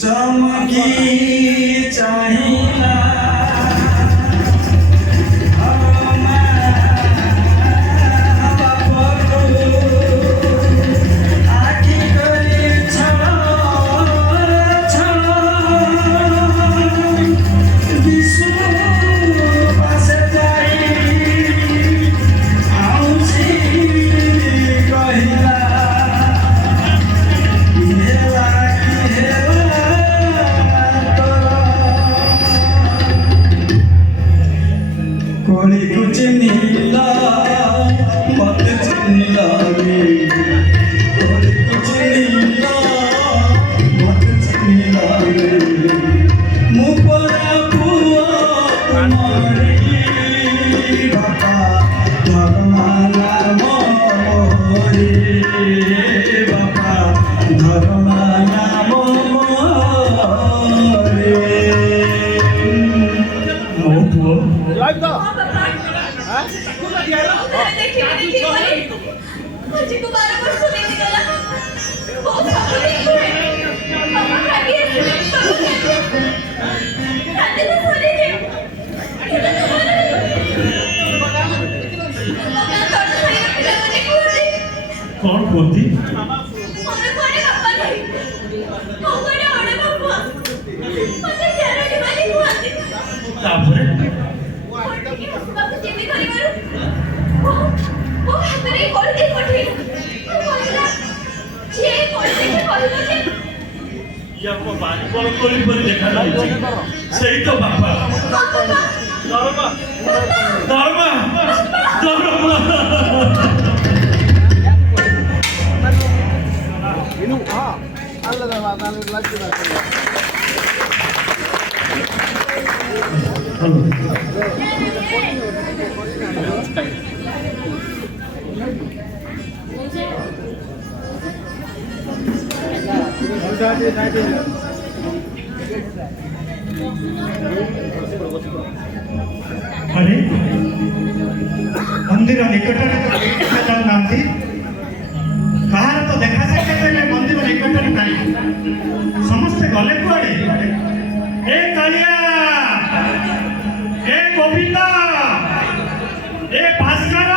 चमकी चाहिला कौन बोलती सही तो बापा दरमा दरमा दरमा ini Allah dah makan lagi lagi. अरे मंदिर निकटरे जाऊनांती कहार तो देखा जाए मंदिर निकटरे ना समस्ते गले कुआड़े ए कालिया ए गोविंदा ए भास्कर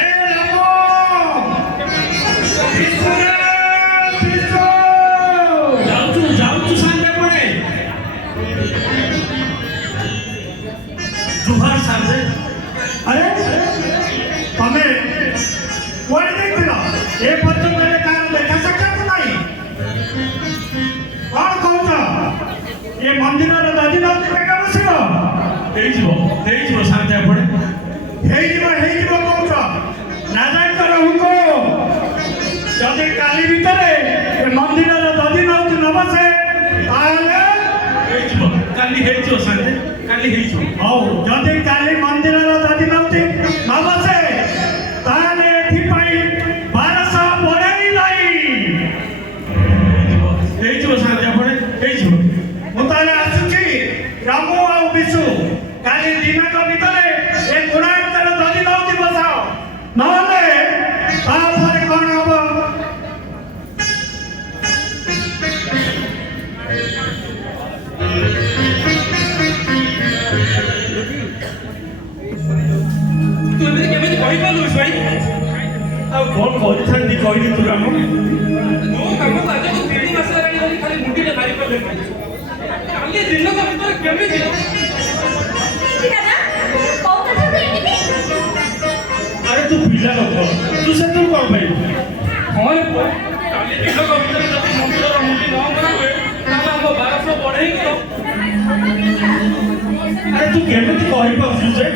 ए रामो जाऊँ सांगे पड़े जुहार सांगे अरे तमें कुआड़े देखिला ए पर्यटन मेरे कारण देखा साक्षात नहीं कौन कहूछ ए मंदिर दादी दादी बेकार बसियो हेई जीवो सांगे पड़े हेई जीवो कहूछ ना जाई तो ଯଦି କାଲି ଭିତରେ ଏ ମନ୍ଦିରର ଦଧିନଉତି ନ ବସେ ତାହେଲେ ହେଇଯିବ କାଲି ହେଇଯିବ ସାଙ୍ଗେ କାଲି ହେଇଯିବ ହଉ ଯଦି କାଲି ମନ୍ଦିରର ଦଧିନଉତି ନ ବସେ ତାହେଲେ ଏଥିପାଇଁ 1200 ବଢେଇ ନାହିଁ। ହେଇଯିବ ସାଙ୍ଗେ ଆପଣ ହେଇଯିବ ମୁଁ ତାହେଲେ ଆସୁଛି ରାମୁ ଆଉ ବିଶୁ କାଲି ଦିନକ ଭିତରେ ଏ କୋଣାର୍କର ଦଧିନଉତି ବସାଅ ନହେଲେ ତାପରେ କଣ ହବ? ତୁ ଏମିତି କେମିତି କହିପାରିଲୁ ଭାଇ ଆଉ କଣ କରିଥାନ୍ତି କହିଲି ତୁ ରାମ? ମୋ କାମକୁ ଆଜକୁ 3 ମାସ ହେଲାଣି ବୋଲି ଖାଲି ମୁଣ୍ଡିରେ ମାରି ପାରିଲେ କାଲି ଦିନକ ଭିତରେ କେମିତି ଆରେ ତୁ ପିଲା ଲୋକ ତୁ ସେଥିରୁ କଣ ପାଇବୁ? ହଁ ପୁଅ କାଲି ଦିନକ ଭିତରେ ଯଦି ମନ୍ଦିରର ମୁଣ୍ଡି ନ ମରା ହୁଏ ତାହେଲେ ଆମ 1200 ବଢେଇକି ଆରେ ତୁ କେମିତି କହିପାରୁଛୁ ଯେ?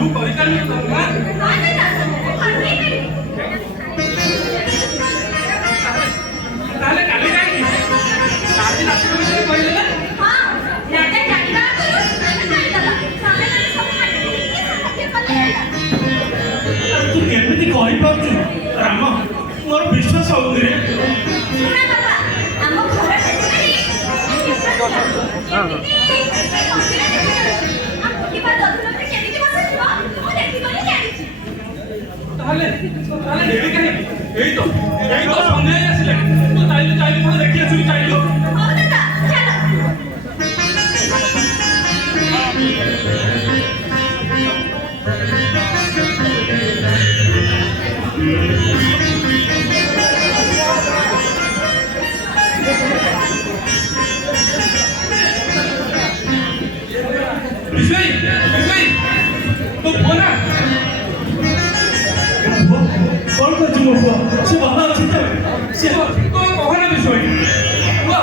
ମୁଁ କରିପାରିବି ନା ତାହେଲେ କାଲି କାହିଁକି ଆଜି ରାତି ଭିତରେ କହିଦେଲେ ତୁ କେମିତି କହିପାରୁଛୁ ରାମ? ମୋର ବିଶ୍ୱାସ ହଉନି ରେ। ତାହେଲେ ଡେରି କାହିଁକି ଏଇ ତ ସନ୍ଧ୍ୟା ଆସିଲାଣି ତୁ ଚାଇଲୁ ପୁଣି ଦେଖି ଆସିବି ଚାଇଲୁ ବିଷୟ ତୁ ପୁଅ ନା କଣ କରୁଛୁ ମୋ ପୁଅ? ସେ ଭଲ ଅଛି ତ? ସେ ତୋ କହନା ବିଷୟ ପୁଅ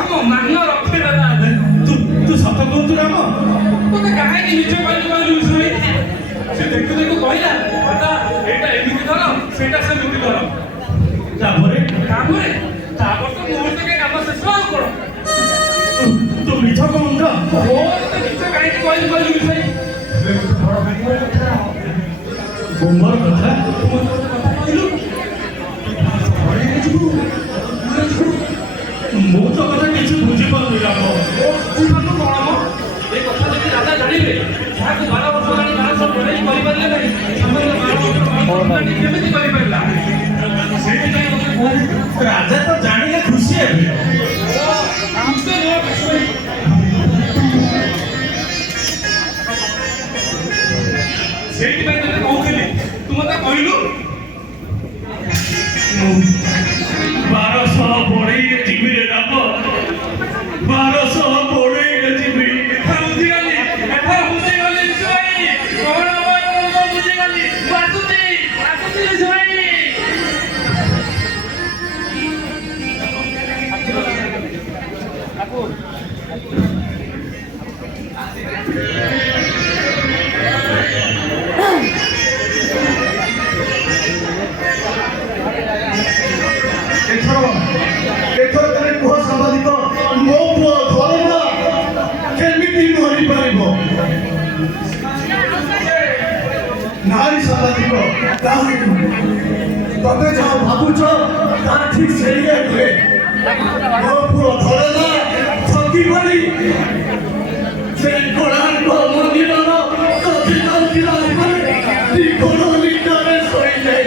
ଆମ ମାନ ରଖେ ଦାଦା ତୁ ସତ କହୁଛୁ ରାମ? ତୋତେ କାହିଁକି ମିଛ କହିଲୁ ବିଷୟ ସେ ଦେଖୁ କହିଲା ଦାଦା ଏଇଟା ଏମିତି ଧର ସେଇଟା ସେମିତି ଧର ତାପରେ ତ ମୁହୂର୍ତ୍ତକେ କାମ ଶେଷ ଆଉ କଣ ତୁ ମିଛ କହୁଛୁ ତ? ତୋତେ ମିଛ କାହିଁକି କହିଲୁ ବିଷୟ ମୋର କଥା ମୁଁ ତ କଥା କିଛି ବୁଝିପାରୁନି ରାମ। ଏ କଥା ଯଦି ଦାଦା ଜାଣିବେ ଯାହାକୁ 12 ବର୍ଷ ହେଲାଣି 1200 ବଢେଇ କରିପାରିଲେ ନାହିଁ କେମିତି କରିପାରିଲା ସେଇଥିପାଇଁ ମୋତେ କହୁଛି ରାଜା ତ ଜାଣିଲେ ଖୁସି ହେବେ। ସେଇଥିପାଇଁ ତତେ କହୁଥିଲି ତୁ ମତେ କହିଲୁ 1200 ବଢେଇରେ ଯିବି ରେ ରାମ। 1200 ବଢେଇରେ ଯିବି। ବୁଝିଗଲି କଣ ବୁଝିଗଲି ବାସୁଛି ଏଥର ତମେ କୁହ ସାମ୍ବାଦିକ ମୋ ପୁଅ ଧରମା କେମିତି ମରିପାରିବ? ନାରୀ ସାମ୍ବାଦିକ ତମେ ଯାହା ଭାବୁଛ ତାହା ଠିକ୍ ସେଇଆ ନୁହେଁ। ମୋ ପୁଅ ଧରମା ଠକି ପଡ଼ି ସେ କୋଣାର୍କ ମନ୍ଦିରର ଦଧିନଉତି ଉପରେ ଦିଗଣ ନିଦାରେ ଶୋଇଯାଇ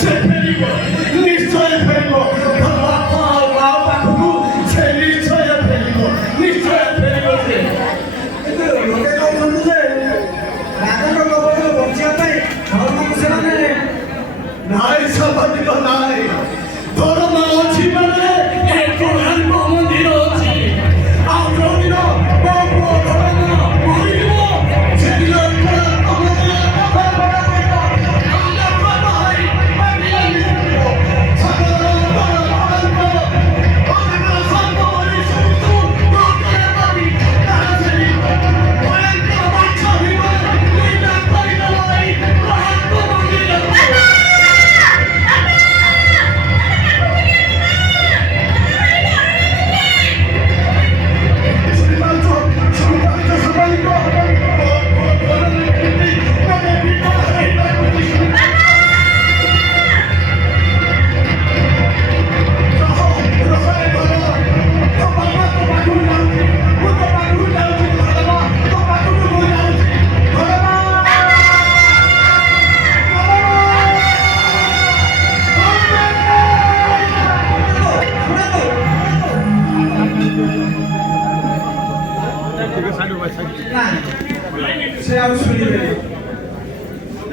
ସେ ଫେରିବ ନିଶ୍ଚୟ ଫେରିବ। ନାଇଁ ସାମ୍ବାଦିକ ନାଇଁ ଧର୍ମ ଅଛି ମାନେ ଏ କୋଣାର୍କ ମନ୍ଦିର ଅଛି। ଆଉ ଯୋଉଦିନ ମୋ ପୁଅ ଧର୍ମ ମରିଯିବ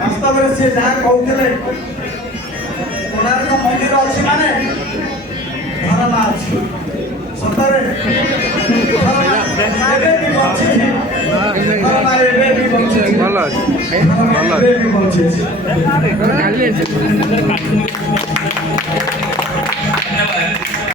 ବାସ୍ତବରେ ସେ ଯାହା କହୁଥିଲେ କୋଣାର୍କ ମନ୍ଦିର ଅଛି ମାନେ ଧରମା ଅଛି। ସତରେ ଧରମା ଏବେ ବି ବଞ୍ଚିଛି। ଧରମା ଏବେ ବି ବଞ୍ଚିଛି। ଭଲ ଅଛି ଧରମା ଏବେ ବି ବଞ୍ଚିଛି। କାଲି